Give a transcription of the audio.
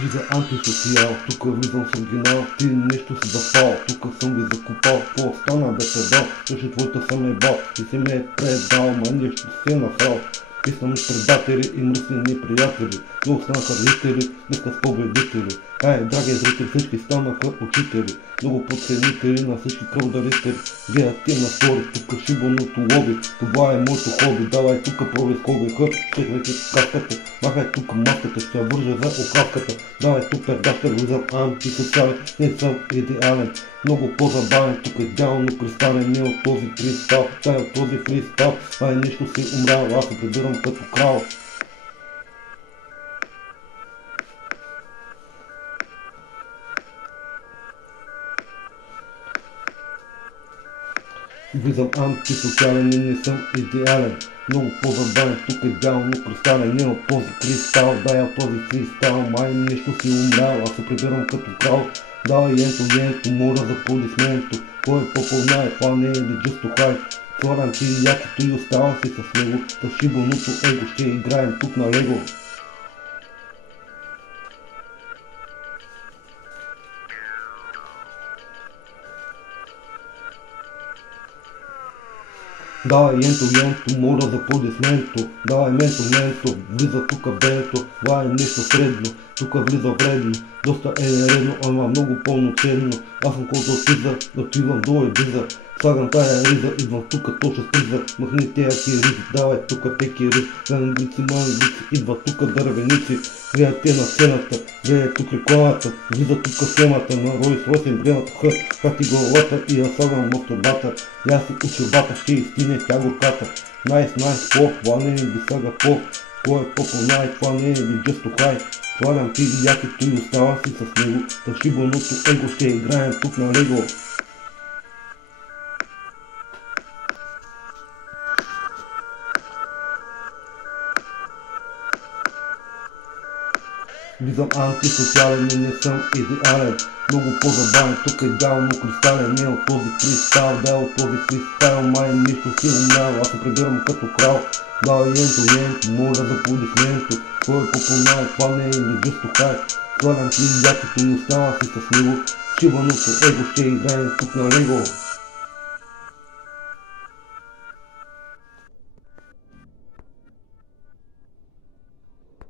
Влиза антисоциал, тук влизам с оригинал, ти нещо си запал, тук съм ви закопал, какво стана бе педал, също твоята съм ебал и си ме е предал, ма нещо си е насрал. Писам предатели и мръснени приятели, много станаха родители, днеска с победители. Драги зрители, всички станаха учители, много подценители на всички кръвдарители. Гледат ти на стори, тук шибаното лоби, това е моето хоби, давай тук проби скоби, щехвайте каската, махай тук маската, ще я вържа за оправката. Давай тук пердашка, влизам антисоциален, не съм идеален, много по-забавен, тук е идеално кристален, не от този кристал, тай от този фристал, нещо си умрял, аз се прибирам като крал. Влизам антисоциален и не съм идеален, много по-забавен, тук е идеално кристален, не от този кристал, дай от този фристал, май нещо си умрял, аз се прибирам като крал. Давай енто, моля за аплодисменто, кой е по-пълна, това не е ли just to hide. Слагам ти якито и остава си с него, с шибаното его ще играем тук на лего. Давай енто, моля за аплодисменто, давай менто, влиза тука бето, това е нещо средно, тука влиза вредно, доста е нередно, ама много пълноценно, аз съм който отиза, отивам долу и близа, слагам тая риза, идвам тука точно стриза, махни тези ризи, давай тука теки риз, англици, идват тука дървеници, гледат те на сцената, гледат тук рекламата, влиза тука схемата, на Ройс Ройс им гледат хати главата и я слагам в турбата, я си учебата, ще изтине тя горката, найс, това не е ли сага кой е по-пълна и това не е ли just to hide. Слагам ти якито и остава си с него, с шибаното его ще играем тук на лего. Влизам антисоциален и не съм идеален, много по-забавен, тук е идеално кристален, не от този кристал, да от този кристал, май нищо си умрял, аз се прибирам като крал. Давай енто, моля за аплодисменто, кой е по-пълна, това не е ли just to hide. Слагам ти якито и остава си с него, шибаното его ще играем тук на лего.